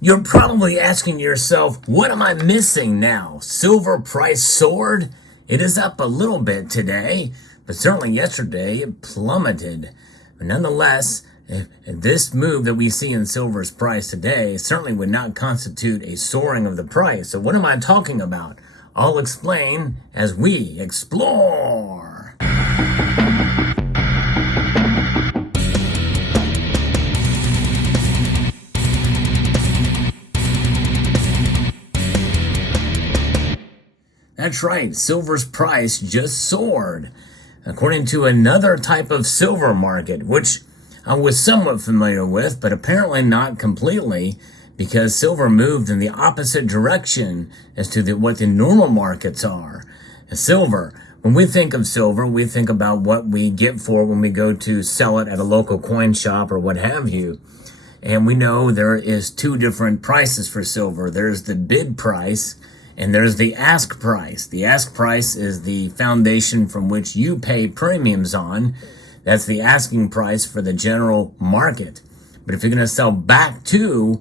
You're probably asking yourself, what am I missing now? Silver price soared? It is up a little bit today, but certainly yesterday it plummeted. But nonetheless, this move that we see in silver's price today certainly would not constitute a soaring of the price. So what am I talking about? I'll explain as we explore. That's right, silver's price just soared. According to another type of silver market, which I was somewhat familiar with, but apparently not completely, because silver moved in the opposite direction as to what the normal markets are. Silver, when we think of silver, we think about what we get for when we go to sell it at a local coin shop or what have you. And we know there is two different prices for silver. There's the bid price, and there's the ask price. The ask price is the foundation from which you pay premiums on. That's the asking price for the general market. But if you're going to sell back to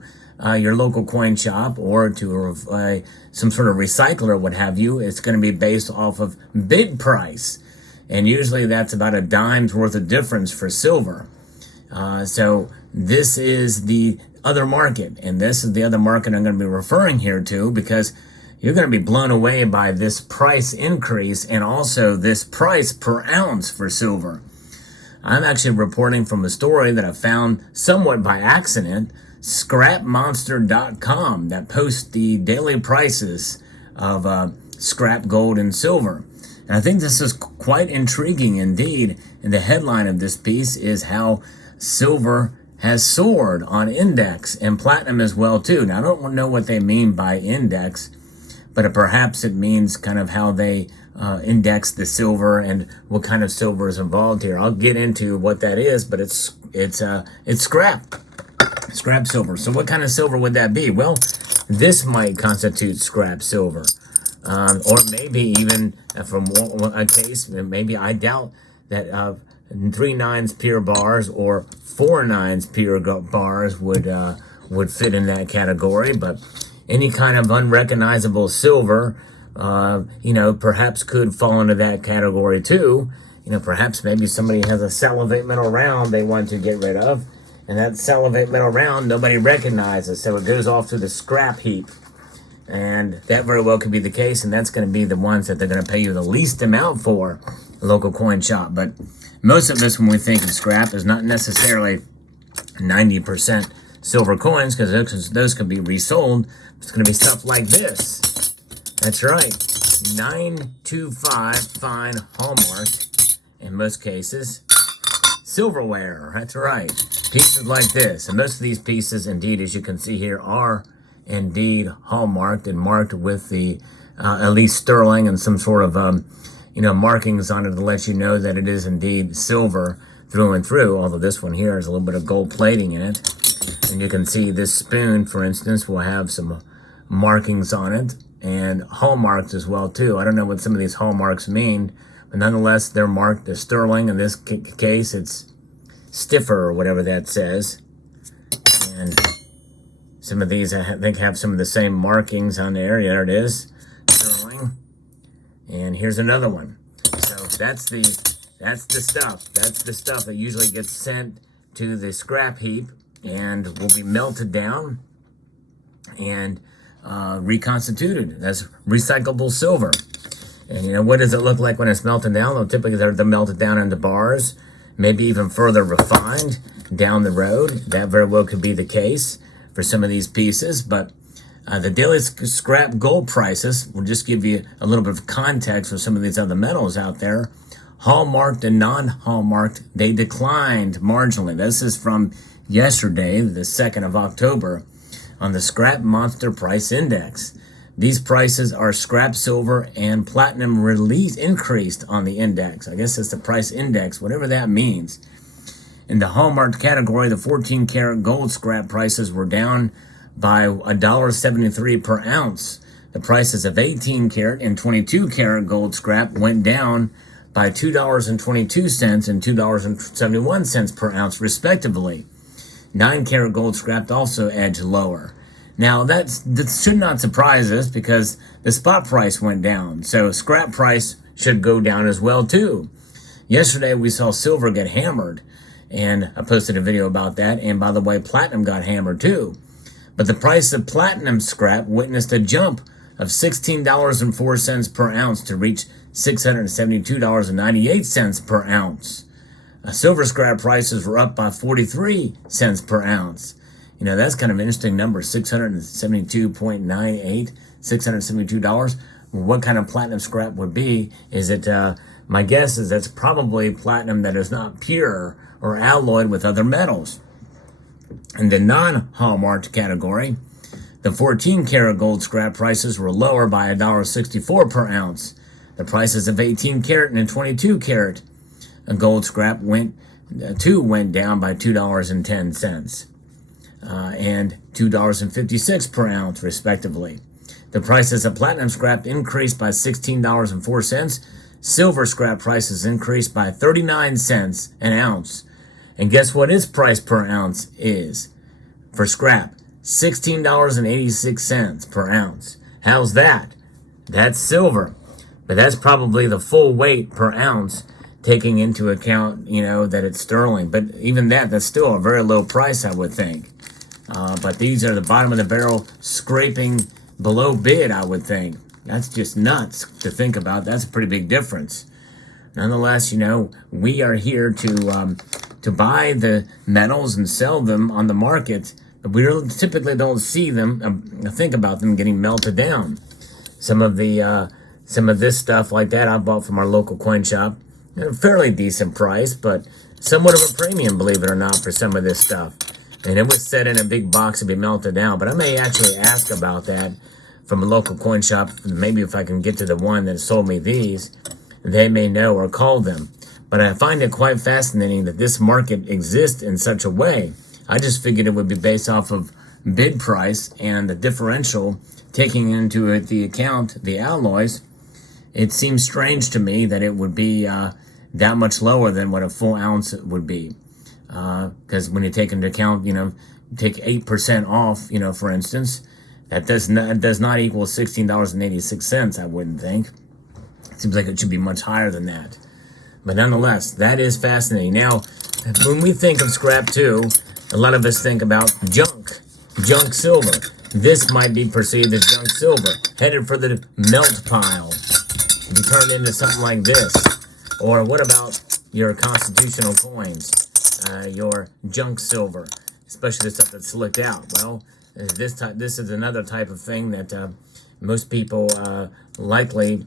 your local coin shop or to some sort of recycler or what have you, it's going to be based off of bid price. And usually that's about a dime's worth of difference for silver. So this is the other market. And this is the other market I'm going to be referring here to, because you're going to be blown away by this price increase and also this price per ounce for silver. I'm actually reporting from a story that I found somewhat by accident, scrapmonster.com, that posts the daily prices of scrap gold and silver. And I think this is quite intriguing indeed. And the headline of this piece is how silver has soared on index, and platinum as well too. Now, I don't know what they mean by index, but perhaps it means kind of how they index the silver and what kind of silver is involved here. I'll get into what that is, but it's scrap silver. So what kind of silver would that be? Well, this might constitute scrap silver, or maybe even from a case, maybe I doubt that 3 9s pure bars or 4 9s pure bars would fit in that category, but any kind of unrecognizable silver, perhaps could fall into that category too. Perhaps maybe somebody has a salivate metal round they want to get rid of, and that salivate metal round nobody recognizes, so it goes off to the scrap heap. And that very well could be the case, and that's going to be the ones that they're going to pay you the least amount for, a local coin shop. But most of us, when we think of scrap, is not necessarily 90% silver coins, because those can be resold. It's going to be stuff like this. That's right, 925 fine hallmark, in most cases, silverware. That's right, pieces like this. And most of these pieces, indeed, as you can see here, are indeed hallmarked and marked with the at least sterling and some sort of markings on it to let you know that it is indeed silver through and through. Although this one here has a little bit of gold plating in it. And you can see this spoon, for instance, will have some markings on it and hallmarks as well too. I don't know what some of these hallmarks mean, but nonetheless, they're marked as sterling. In this case, it's stiffer or whatever that says. And some of these, I think, have some of the same markings on there. There it is, sterling. And here's another one. So that's the stuff. That's the stuff that usually gets sent to the scrap heap and will be melted down and reconstituted. That's recyclable silver. And what does it look like when it's melted down? Well, typically they're melted down into bars, maybe even further refined down the road. That very well could be the case for some of these pieces. But the daily scrap gold prices will just give you a little bit of context for some of these other metals out there. Hallmarked and non-hallmarked, they declined marginally. This is from yesterday, the 2nd of October, on the Scrap Monster Price Index. These prices are scrap silver and platinum increased on the index. I guess it's the price index, whatever that means. In the hallmarked category, the 14 karat gold scrap prices were down by $1.73 per ounce. The prices of 18 karat and 22 karat gold scrap went down by $2.22 and $2.71 per ounce, respectively. 9 karat gold scrap also edged lower. Now, that should not surprise us because the spot price went down. So scrap price should go down as well, too. Yesterday, we saw silver get hammered, and I posted a video about that. And by the way, platinum got hammered, too. But the price of platinum scrap witnessed a jump of $16.04 per ounce to reach $672.98 per ounce. Silver scrap prices were up by 43 cents per ounce. You know, that's kind of an interesting number, $672.98, $672. What kind of platinum scrap would be? Is it, my guess is that's probably platinum that is not pure or alloyed with other metals. In the non-hallmarked category, the 14-karat gold scrap prices were lower by $1.64 per ounce. The prices of 18-karat and 22-karat gold scrap went down by $2.10 and $2.56 per ounce, respectively. The prices of platinum scrap increased by $16.04. Silver scrap prices increased by 39 cents an ounce. And guess what its price per ounce is for scrap? $16.86 per ounce. How's that? That's silver. But that's probably the full weight per ounce, taking into account, you know, that it's sterling. But even that's still a very low price, I would think. But these are the bottom of the barrel, scraping below bid, I would think. That's just nuts to think about. That's a pretty big difference. Nonetheless, you know, we are here to buy the metals and sell them on the market, but we typically don't see them, think about them getting melted down. Some of this stuff like that I bought from our local coin shop at a fairly decent price, but somewhat of a premium, believe it or not, for some of this stuff. And it was set in a big box to be melted down, but I may actually ask about that from a local coin shop. Maybe if I can get to the one that sold me these, they may know or call them. But I find it quite fascinating that this market exists in such a way. I just figured it would be based off of bid price and the differential, taking into the account the alloys. It seems strange to me that it would be that much lower than what a full ounce would be. Because when you take into account, you know, take 8% off, you know, for instance, that does not equal $16.86, I wouldn't think. It seems like it should be much higher than that. But nonetheless, that is fascinating. Now, when we think of scrap too, a lot of us think about junk silver. This might be perceived as junk silver, headed for the melt pile to be turned into something like this. Or what about your constitutional coins, your junk silver, especially the stuff that's slicked out? Well, this is another type of thing that most people likely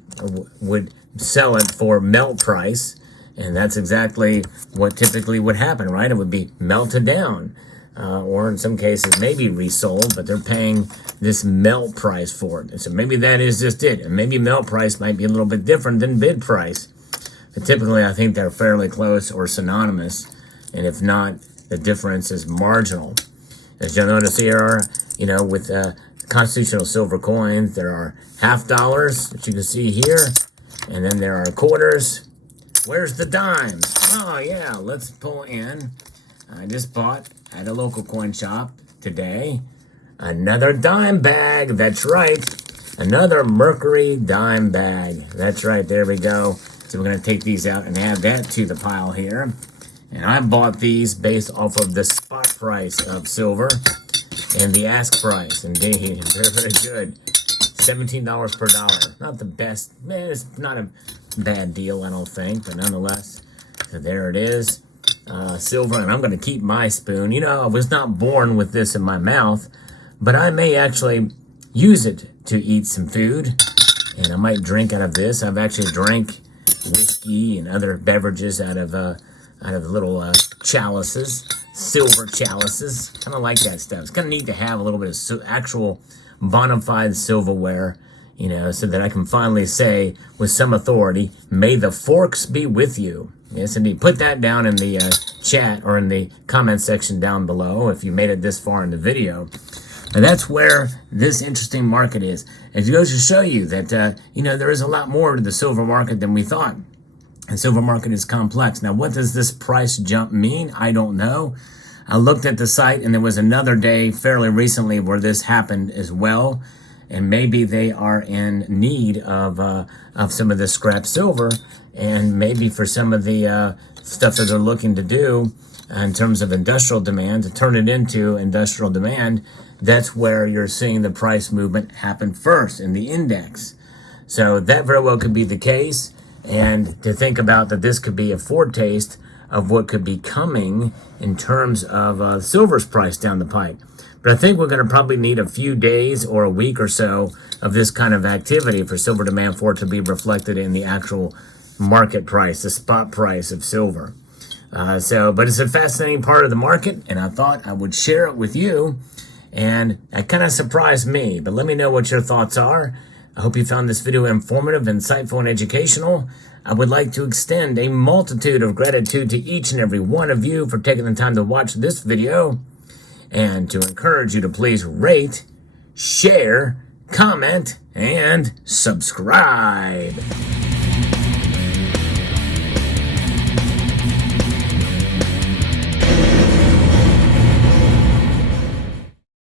would sell it for melt price, and that's exactly what typically would happen, right? It would be melted down, or in some cases maybe resold, but they're paying this melt price for it. And so maybe that is just it, and maybe melt price might be a little bit different than bid price. But typically, I think they're fairly close or synonymous, and if not, the difference is marginal. As you'll notice here, you know, with constitutional silver coins, there are half dollars that you can see here, and then there are quarters. Where's the dimes? Oh yeah, let's pull in. I just bought at a local coin shop today another dime bag. That's right, another Mercury dime bag. That's right, there we go. So we're going to take these out and add that to the pile here. And I bought these based off of the spot price of silver and the ask price. Indeed, very, very good. $17 per dollar. Not the best. Man, it's not a bad deal, I don't think. But nonetheless, so there it is. Silver, and I'm going to keep my spoon. You know, I was not born with this in my mouth, but I may actually use it to eat some food. And I might drink out of this. I've actually drank whiskey and other beverages out of little chalices, silver chalices. Kind of like that stuff. It's kind of neat to have a little bit of actual bona fide silverware, you know, so that I can finally say with some authority, may the forks be with you. Yes, indeed. Put that down in the chat or in the comment section down below if you made it this far in the video. And that's where this interesting market is. It goes to show you that, you know, there is a lot more to the silver market than we thought. The silver market is complex. Now, what does this price jump mean? I don't know. I looked at the site, and there was another day fairly recently where this happened as well. And maybe they are in need of some of this scrap silver, and maybe for some of the stuff that they're looking to do in terms of industrial demand, to turn it into industrial demand, that's where you're seeing the price movement happen first in the index. So that very well could be the case, and to think about that this could be a foretaste of what could be coming in terms of silver's price down the pike. But I think we're going to probably need a few days or a week or so of this kind of activity for silver demand for it to be reflected in the actual market price, the spot price of silver. But it's a fascinating part of the market, and I thought I would share it with you. And it kind of surprised me, but let me know what your thoughts are. I hope you found this video informative, insightful, and educational. I would like to extend a multitude of gratitude to each and every one of you for taking the time to watch this video, and to encourage you to please rate, share, comment, and subscribe.